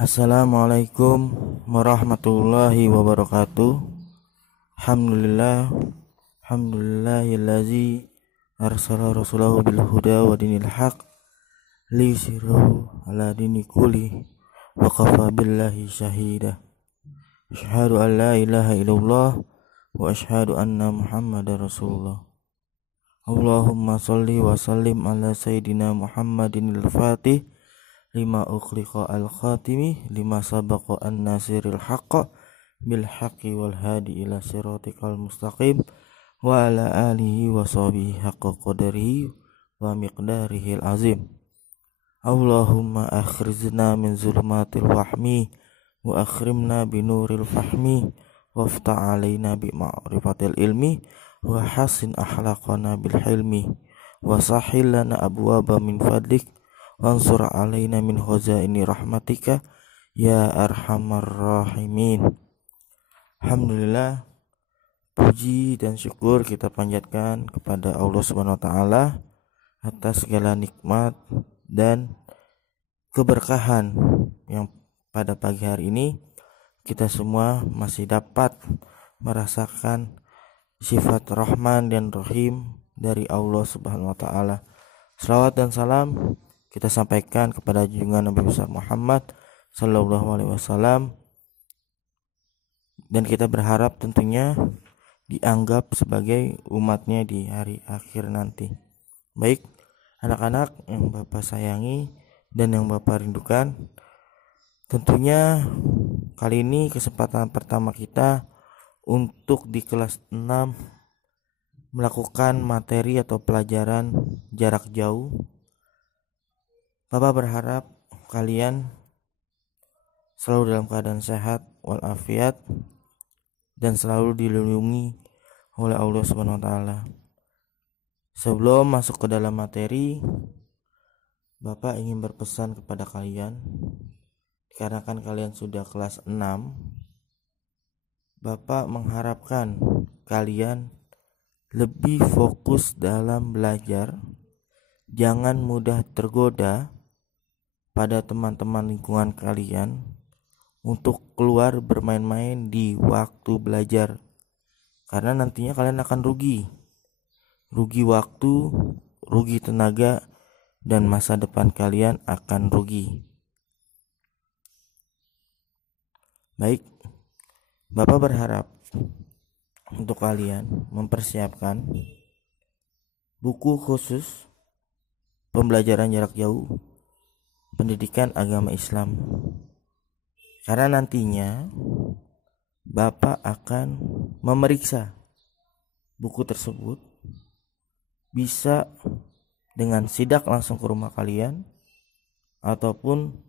Assalamualaikum warahmatullahi wabarakatuh. Alhamdulillahillazi arsala rasulahu bil huda wa dinil haq liyusirahu ala dini kulli wa kafa billahi syahida. Asyhadu an la ilaha illallah wa asyhadu anna muhammadar rasulullah. Allahumma shalli wa sallim ala sayyidina Muhammadinil Fatih lima ukhliqa al-khatimi lima sabaqa an-nasiril haqqa bil haqqi wal hadi ila siratikal mustaqim wa ala alihi wa sahbihi haqqa qadarihi wa miqdarihil azim. Allahumma akhrijna min zulumatil wahmi wa akhrimna binuril fahmi waftah alaina bi ma'rifatil ilmi wa hasin akhlaqana bil hilmi wa sahhil lana abwaba min fadlik wansur alaina min khazaini rahmatika ya arhamar rahimin. Alhamdulillah, puji dan syukur kita panjatkan kepada Allah Subhanahu wa taala atas segala nikmat dan keberkahan yang pada pagi hari ini kita semua masih dapat merasakan sifat Rahman dan Rahim dari Allah Subhanahu wa taala. Selawat dan salam kita sampaikan kepada junjungan Nabi besar Muhammad sallallahu alaihi wasallam, dan kita berharap tentunya dianggap sebagai umatnya di hari akhir nanti. Baik, anak-anak yang Bapak sayangi dan yang Bapak rindukan, tentunya kali ini kesempatan pertama kita untuk di kelas 6 melakukan materi atau pelajaran jarak jauh. Bapak berharap kalian selalu dalam keadaan sehat walafiat dan selalu dilindungi oleh Allah Subhanahu wa taala. Sebelum masuk ke dalam materi, Bapak ingin berpesan kepada kalian, dikarenakan kalian sudah kelas 6, Bapak mengharapkan kalian lebih fokus dalam belajar, jangan mudah tergoda pada teman-teman lingkungan kalian untuk keluar bermain-main di waktu belajar, karena nantinya kalian akan rugi waktu, rugi tenaga, dan masa depan kalian akan rugi. Baik, Bapak berharap untuk kalian mempersiapkan buku khusus pembelajaran jarak jauh pendidikan agama Islam, karena nantinya Bapak akan memeriksa buku tersebut, bisa dengan sidak langsung ke rumah kalian ataupun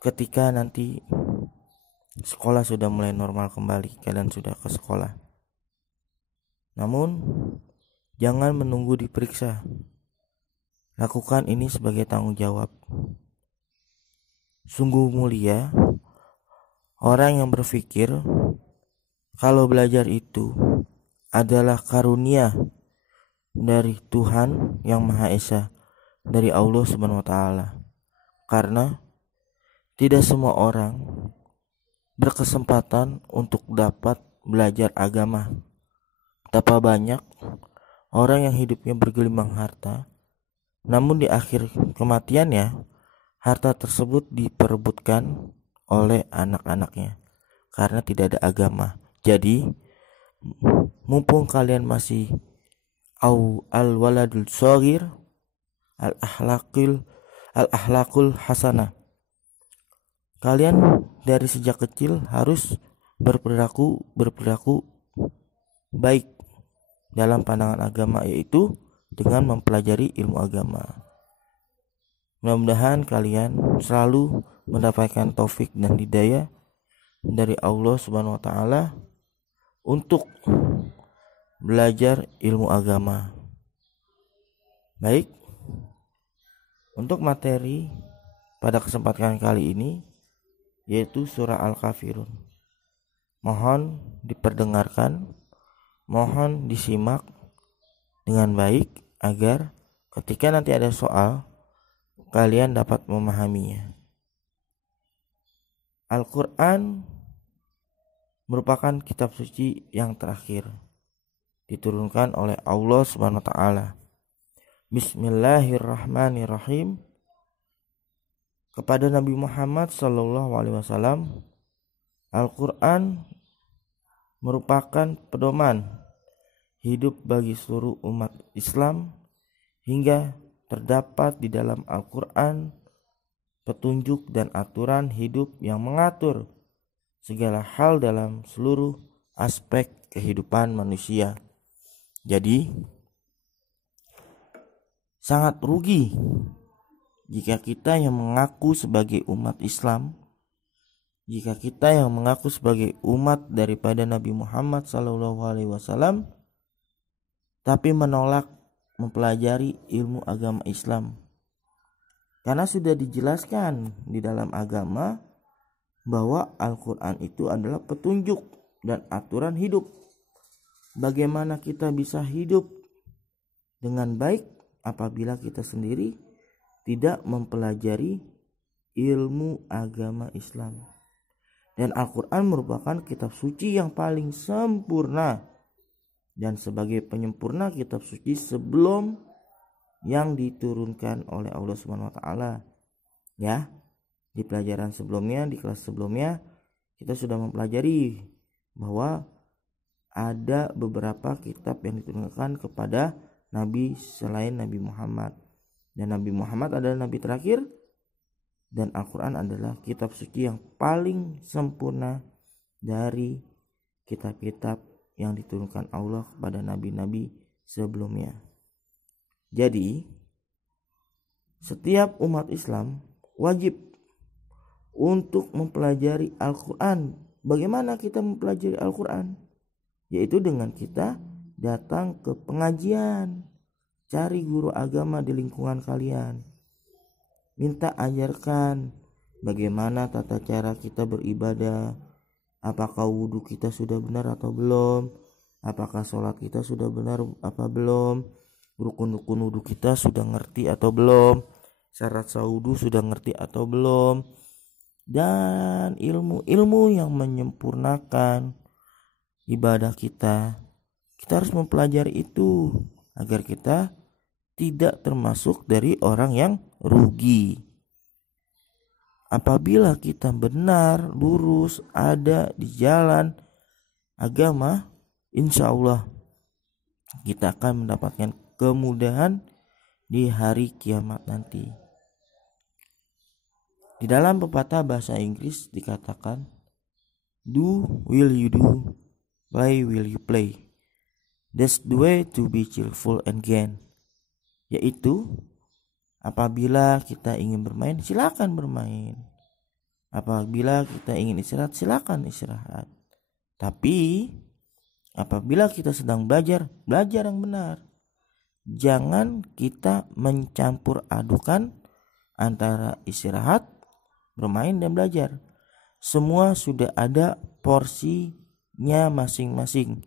ketika nanti sekolah sudah mulai normal kembali, kalian sudah ke sekolah. Namun jangan menunggu diperiksa, lakukan ini sebagai tanggung jawab. Sungguh mulia orang yang berpikir kalau belajar itu adalah karunia dari Tuhan yang Maha Esa, dari Allah Subhanahu wa taala. Karena tidak semua orang berkesempatan untuk dapat belajar agama. Betapa banyak orang yang hidupnya bergelimang harta, namun di akhir kematiannya harta tersebut diperebutkan oleh anak-anaknya karena tidak ada agama. Jadi mumpung kalian masih al-waladul shaghir al-akhlaqul hasanah, kalian dari sejak kecil harus berperilaku baik dalam pandangan agama, yaitu dengan mempelajari ilmu agama. Mudah-mudahan kalian selalu mendapatkan taufik dan hidayah dari Allah Subhanahu wa taala untuk belajar ilmu agama. Baik, untuk materi pada kesempatan kali ini yaitu surah Al-Kafirun. Mohon diperdengarkan, mohon disimak dengan baik agar ketika nanti ada soal kalian dapat memahaminya. Al-Quran merupakan kitab suci yang terakhir diturunkan oleh Allah Subhanahu wa taala. Bismillahirrahmanirrahim. Kepada Nabi Muhammad sallallahu alaihi wasallam, Al-Quran merupakan pedoman hidup bagi seluruh umat Islam, hingga terdapat di dalam Al-Quran petunjuk dan aturan hidup yang mengatur segala hal dalam seluruh aspek kehidupan manusia. Jadi sangat rugi jika kita yang mengaku sebagai umat Islam, jika kita yang mengaku sebagai umat daripada Nabi Muhammad SAW, tapi menolak mempelajari ilmu agama Islam. Karena sudah dijelaskan di dalam agama bahwa Al-Quran itu adalah petunjuk dan aturan hidup. Bagaimana kita bisa hidup dengan baik apabila kita sendiri tidak mempelajari ilmu agama Islam. Dan Al-Quran merupakan kitab suci yang paling sempurna, dan sebagai penyempurna kitab suci sebelum yang diturunkan oleh Allah Subhanahu wa taala. Ya, di pelajaran sebelumnya, di kelas sebelumnya kita sudah mempelajari bahwa ada beberapa kitab yang diturunkan kepada nabi selain Nabi Muhammad, dan Nabi Muhammad adalah nabi terakhir, dan Al-Quran adalah kitab suci yang paling sempurna dari kitab-kitab yang diturunkan Allah kepada nabi-nabi sebelumnya. Jadi setiap umat Islam wajib untuk mempelajari Al-Quran. Bagaimana kita mempelajari Al-Quran? Yaitu dengan kita datang ke pengajian, cari guru agama di lingkungan kalian, minta ajarkan bagaimana tata cara kita beribadah, apakah wudhu kita sudah benar atau belum, apakah sholat kita sudah benar apa belum, rukun-rukun wudhu kita sudah ngerti atau belum, syarat sah wudhu sudah ngerti atau belum, dan ilmu-ilmu yang menyempurnakan ibadah kita. Kita harus mempelajari itu agar kita tidak termasuk dari orang yang rugi. Apabila kita benar, lurus, ada di jalan agama, insya Allah kita akan mendapatkan kemudahan di hari kiamat nanti. Di dalam pepatah bahasa Inggris dikatakan, do will you do, play will you play. That's the way to be cheerful and gain. Yaitu apabila kita ingin bermain, silakan bermain. Apabila kita ingin istirahat, silakan istirahat. Tapi apabila kita sedang belajar, belajar yang benar. Jangan kita mencampur adukan antara istirahat, bermain, dan belajar. Semua sudah ada porsinya masing-masing.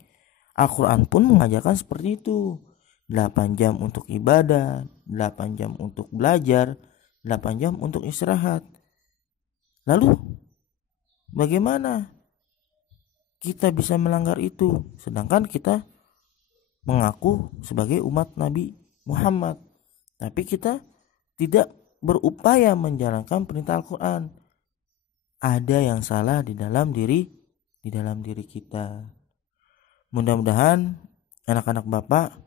Al-Quran pun mengajarkan seperti itu. 8 jam untuk ibadah, 8 jam untuk belajar, 8 jam untuk istirahat. Lalu bagaimana kita bisa melanggar itu sedangkan kita mengaku sebagai umat Nabi Muhammad, tapi kita tidak berupaya menjalankan perintah Al-Quran? Ada yang salah di dalam diri kita. Mudah-mudahan anak-anak Bapak,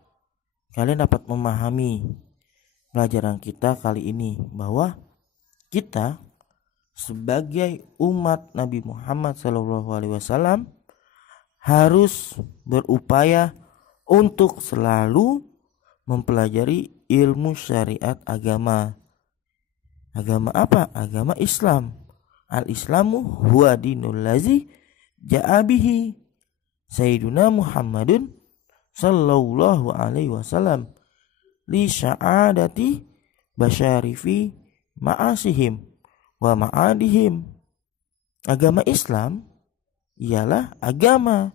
kalian dapat memahami pelajaran kita kali ini, bahwa kita sebagai umat Nabi Muhammad SAW harus berupaya untuk selalu mempelajari ilmu syariat agama. Agama apa? Agama Islam. Al-Islamu huwa dinul lazi ja'a bihi Sayyiduna Muhammadun sallallahu alaihi wasallam li sya'adati basyarifi ma'asihim wa ma'adihim. Agama Islam ialah agama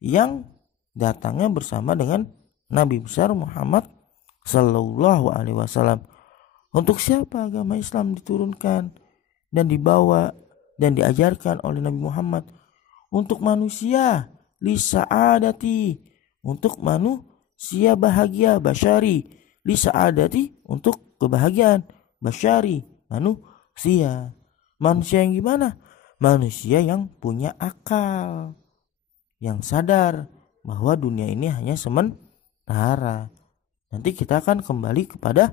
yang datangnya bersama dengan Nabi besar Muhammad sallallahu alaihi wasallam. Untuk siapa agama Islam diturunkan dan dibawa dan diajarkan oleh Nabi Muhammad untuk manusia li sa'adati, untuk manusia bahagia, basyari li sa'adati, untuk kebahagiaan, basyari manusia. Manusia yang gimana? Manusia yang punya akal, yang sadar bahwa dunia ini hanya sementara. Nanti kita akan kembali kepada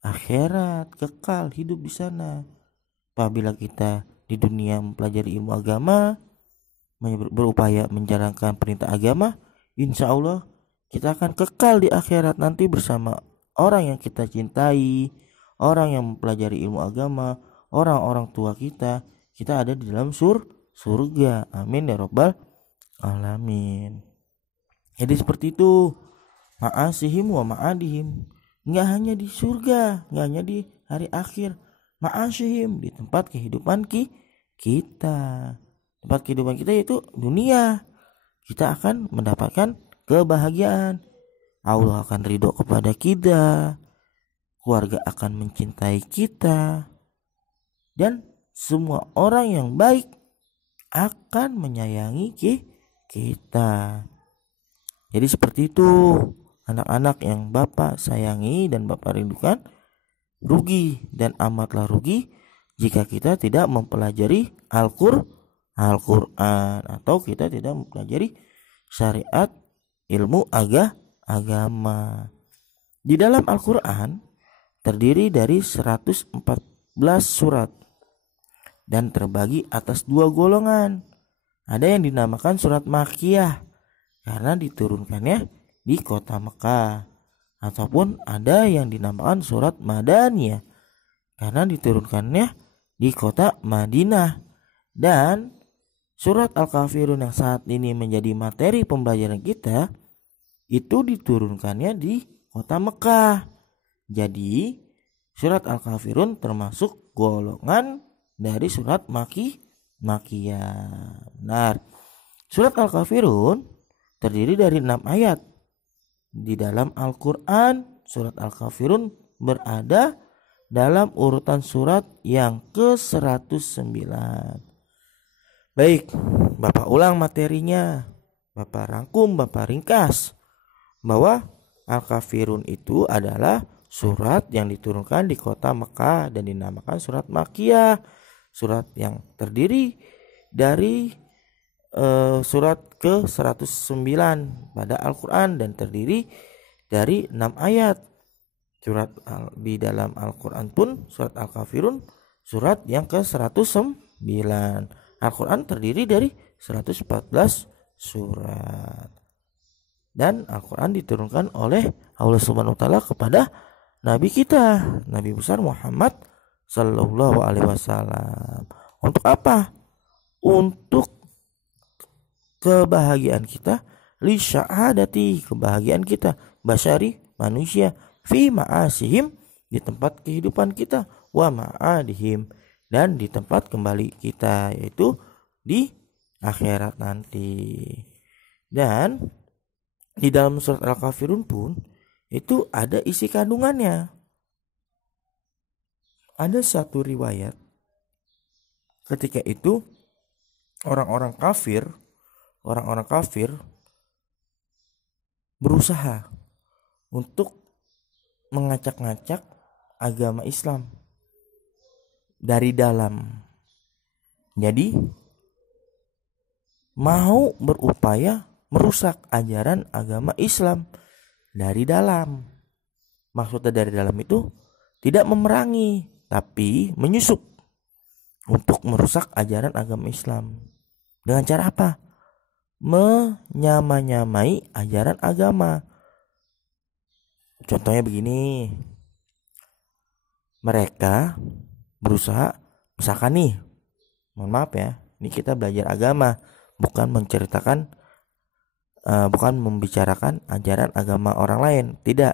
akhirat, kekal hidup di sana. Apabila kita di dunia mempelajari ilmu agama, berupaya menjalankan perintah agama, insya Allah kita akan kekal di akhirat nanti bersama orang yang kita cintai, orang yang mempelajari ilmu agama, orang-orang tua kita. Kita ada di dalam surga. Amin ya rabbal alamin. Jadi seperti itu, ma'asihim wa ma'adihim. Nggak hanya di surga, nggak hanya di hari akhir, ma'asihim, di tempat kehidupan kita. Tempat kehidupan kita yaitu dunia. Kita akan mendapatkan kebahagiaan. Allah akan ridho kepada kita, keluarga akan mencintai kita, dan semua orang yang baik akan menyayangi kita. Jadi seperti itu, anak-anak yang Bapak sayangi dan Bapak rindukan, rugi dan amatlah rugi jika kita tidak mempelajari Al-Quran atau kita tidak mempelajari syariat ilmu agama. Di dalam Al-Quran terdiri dari 114 surat dan terbagi atas dua golongan. Ada yang dinamakan surat Makkiyah karena diturunkannya di kota Mekah, ataupun ada yang dinamakan surat Madaniyah karena diturunkannya di kota Madinah. Dan surat Al-Kafirun yang saat ini menjadi materi pembelajaran kita itu diturunkannya di kota Mekah. Jadi surat Al-Kafirun termasuk golongan dari surat Makkiyah. Benar. Surat Al-Kafirun terdiri dari 6 ayat. Di dalam Al-Quran, surat Al-Kafirun berada dalam urutan surat yang ke-109. Baik, Bapak ulang materinya, Bapak rangkum, Bapak ringkas bahwa Al-Kafirun itu adalah surat yang diturunkan di kota Mekah dan dinamakan surat Makkiyah. Surat yang terdiri dari surat ke-109 pada Al-Quran dan terdiri dari 6 ayat. Surat di dalam Al-Quran pun surat Al-Kafirun surat yang ke-109. Al-Quran terdiri dari 114 surat. Dan Al-Quran diturunkan oleh Allah Subhanahu wa taala kepada Nabi kita, Nabi besar Muhammad Sallallahu Alaihi Wasallam. Untuk apa? Untuk kebahagiaan kita, li syahadati, kebahagiaan kita, basyari, manusia, fi ma'asihim, di tempat kehidupan kita, wa ma'adihim, dan di tempat kembali kita, yaitu di akhirat nanti. Dan di dalam surat Al-Kafirun pun itu ada isi kandungannya. Ada satu riwayat ketika itu orang-orang kafir berusaha untuk mengacak-ngacak agama Islam dari dalam. Jadi mau berupaya merusak ajaran agama Islam dari dalam. Maksudnya dari dalam itu tidak memerangi, tapi menyusup untuk merusak ajaran agama Islam. Dengan cara apa? Menyamai ajaran agama. Contohnya begini. Mereka berusaha, misalkan nih, mohon maaf ya, ini kita belajar agama, bukan menceritakan, bukan membicarakan ajaran agama orang lain. Tidak.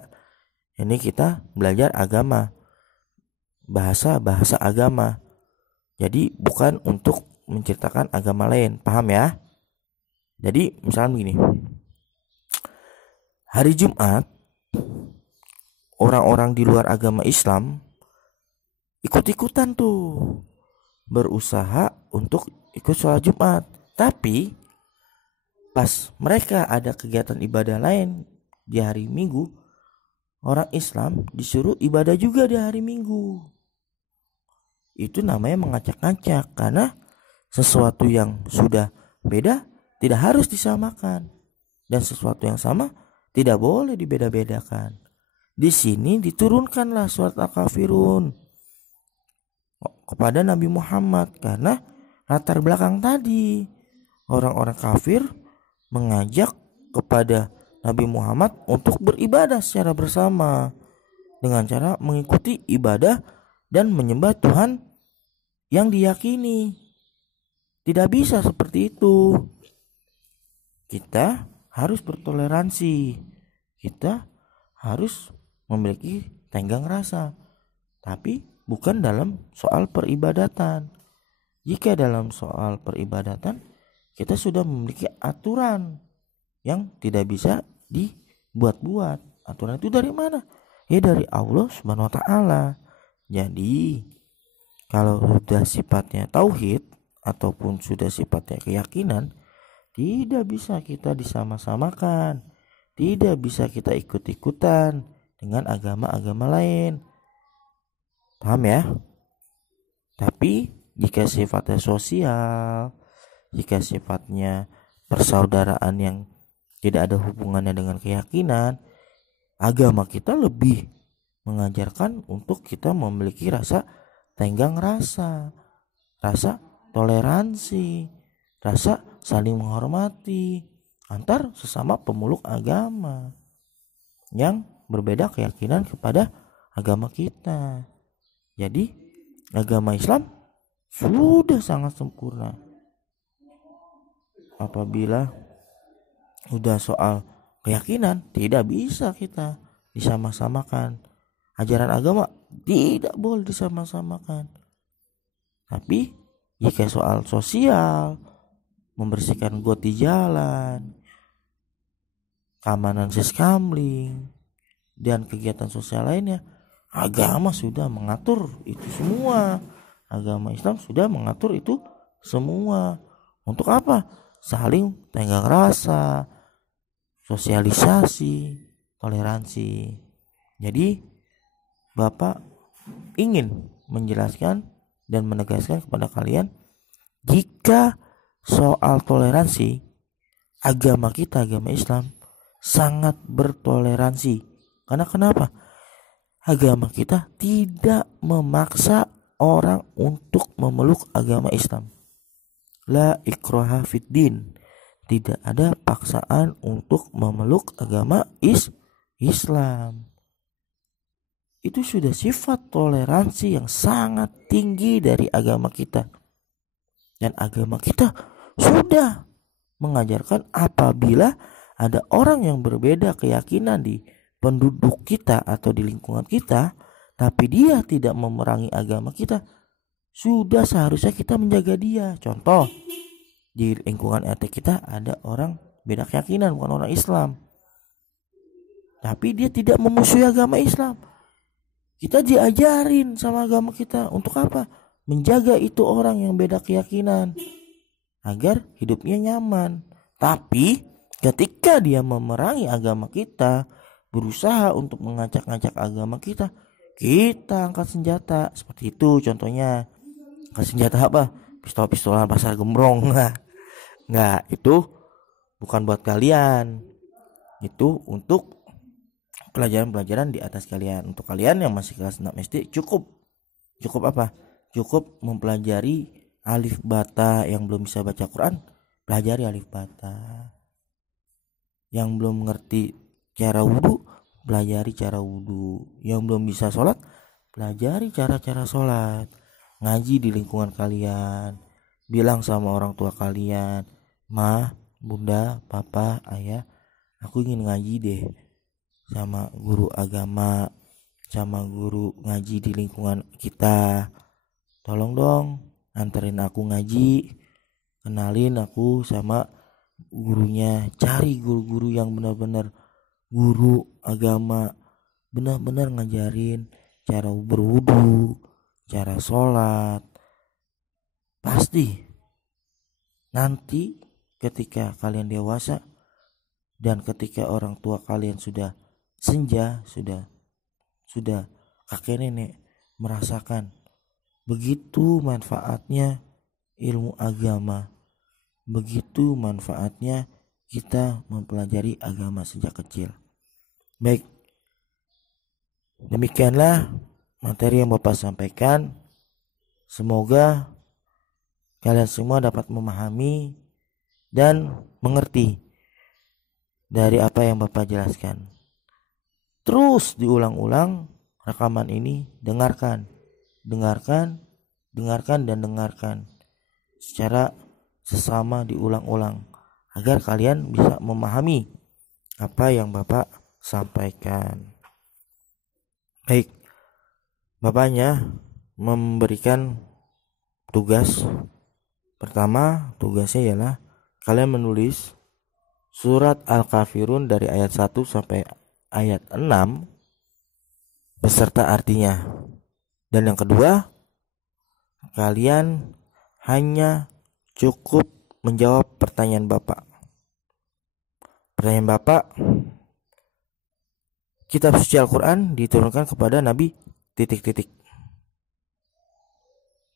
Ini kita belajar agama, bahasa agama. Jadi bukan untuk menceritakan agama lain, paham ya? Jadi misalnya begini, hari Jumat orang-orang di luar agama Islam ikut-ikutan tuh berusaha untuk ikut sholat Jumat. Tapi pas mereka ada kegiatan ibadah lain di hari Minggu, orang Islam disuruh ibadah juga di hari Minggu. Itu namanya mengacak-ngacak, karena sesuatu yang sudah beda tidak harus disamakan, dan sesuatu yang sama tidak boleh dibeda-bedakan. Di sini diturunkanlah surat Al-Kafirun kepada Nabi Muhammad, karena latar belakang tadi orang-orang kafir mengajak kepada Nabi Muhammad untuk beribadah secara bersama dengan cara mengikuti ibadah dan menyembah Tuhan yang diyakini. Tidak bisa seperti itu. Kita harus bertoleransi. Kita harus memiliki tenggang rasa, tapi bukan dalam soal peribadatan. Jika dalam soal peribadatan kita sudah memiliki aturan yang tidak bisa dibuat-buat. Aturan itu dari mana? Ya dari Allah Subhanahu wa taala. Jadi kalau sudah sifatnya tauhid ataupun sudah sifatnya keyakinan, tidak bisa kita disama-samakan, tidak bisa kita ikut-ikutan dengan agama-agama lain. Paham ya? Tapi jika sifatnya sosial, jika sifatnya persaudaraan yang tidak ada hubungannya dengan keyakinan, agama kita lebih mengajarkan untuk kita memiliki rasa tenggang rasa, rasa toleransi, rasa saling menghormati antar sesama pemeluk agama yang berbeda keyakinan kepada agama kita. Jadi agama Islam sudah sangat sempurna. Apabila udah soal keyakinan, tidak bisa kita disama-samakan. Ajaran agama tidak boleh disama-samakan. Tapi jika soal sosial, membersihkan got di jalan, keamanan siskamling, dan kegiatan sosial lainnya, agama sudah mengatur itu semua. Agama Islam sudah mengatur itu semua. Untuk apa? Saling tenggang rasa, sosialisasi, toleransi. Jadi Bapak ingin menjelaskan dan menegaskan kepada kalian, jika soal toleransi, agama kita, agama Islam sangat bertoleransi. Karena kenapa? Agama kita tidak memaksa orang untuk memeluk agama Islam. La ikraha fid din. Tidak ada paksaan untuk memeluk agama Islam. Itu sudah sifat toleransi yang sangat tinggi dari agama kita. Dan agama kita sudah mengajarkan apabila ada orang yang berbeda keyakinan di penduduk kita atau di lingkungan kita, tapi dia tidak memerangi agama kita, sudah seharusnya kita menjaga dia. Contoh, di lingkungan RT kita ada orang beda keyakinan, bukan orang Islam, tapi dia tidak memusuhi agama Islam. Kita diajarin sama agama kita untuk apa? Menjaga itu orang yang beda keyakinan agar hidupnya nyaman. Tapi ketika dia memerangi agama kita, berusaha untuk mengacak-ngacak agama kita, kita angkat senjata. Seperti itu contohnya. Angkat senjata apa? Pistol-pistolan pasar gembrong. Nggak, itu bukan buat kalian. Itu untuk pelajaran-pelajaran di atas kalian. Untuk kalian yang masih kelas 6 SD, cukup apa? Cukup mempelajari alif bata. Yang belum bisa baca Quran, pelajari alif bata. Yang belum ngerti cara wudhu, pelajari cara wudhu. Yang belum bisa sholat, pelajari cara-cara sholat. Ngaji di lingkungan kalian. Bilang sama orang tua kalian, Ma, Bunda, Papa, Ayah, aku ingin ngaji deh sama guru agama, sama guru ngaji di lingkungan kita. Tolong dong anterin aku ngaji, kenalin aku sama gurunya. Cari guru-guru yang benar-benar guru agama, benar-benar ngajarin cara berwudu, cara sholat, pasti nanti ketika kalian dewasa dan ketika orang tua kalian sudah senja, sudah kakek nenek merasakan begitu manfaatnya ilmu agama, begitu manfaatnya kita mempelajari agama sejak kecil. Baik, demikianlah materi yang Bapak sampaikan. Semoga kalian semua dapat memahami dan mengerti dari apa yang Bapak jelaskan. Terus diulang-ulang rekaman ini, dengarkan dan dengarkan secara sesama, diulang-ulang agar kalian bisa memahami apa yang Bapak sampaikan. Baik, Bapaknya memberikan tugas. Pertama, tugasnya ialah kalian menulis surat Al-Kafirun dari ayat 1 sampai ayat 6 beserta artinya. Dan yang kedua, kalian hanya cukup menjawab pertanyaan Bapak. Pertanyaan Bapak, kitab suci Al-Quran diturunkan kepada Nabi ...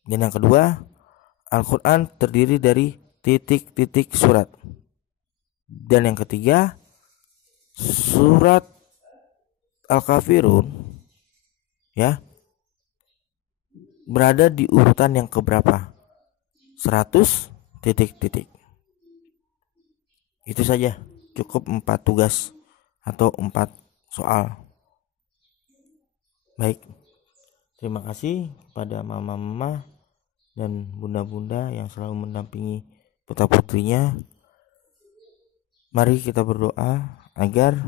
Dan yang kedua, Al-Quran terdiri dari ... surat. Dan yang ketiga, surat Al-Kafirun ya berada di urutan yang keberapa? 100 ... Itu saja, cukup 4 tugas atau 4 soal. Baik, terima kasih kepada mama-mama dan bunda-bunda yang selalu mendampingi putra-putrinya. Mari kita berdoa agar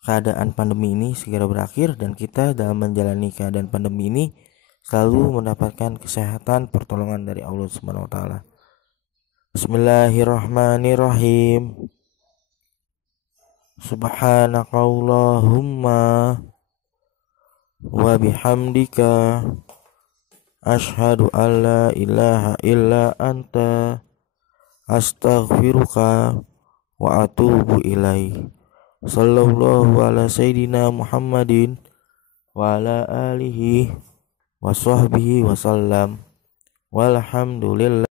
keadaan pandemi ini segera berakhir dan kita dalam menjalani keadaan pandemi ini selalu mendapatkan kesehatan, pertolongan dari Allah Subhanahu wa taala. Bismillahirrahmanirrahim. Subhanakallahumma wa bihamdika asyhadu an la ilaha illa anta astaghfiruka wa atubu ilaik. Sallallahu ala sayyidina Muhammadin wa ala alihi wa sahbihi wa sallam. Walhamdulillah.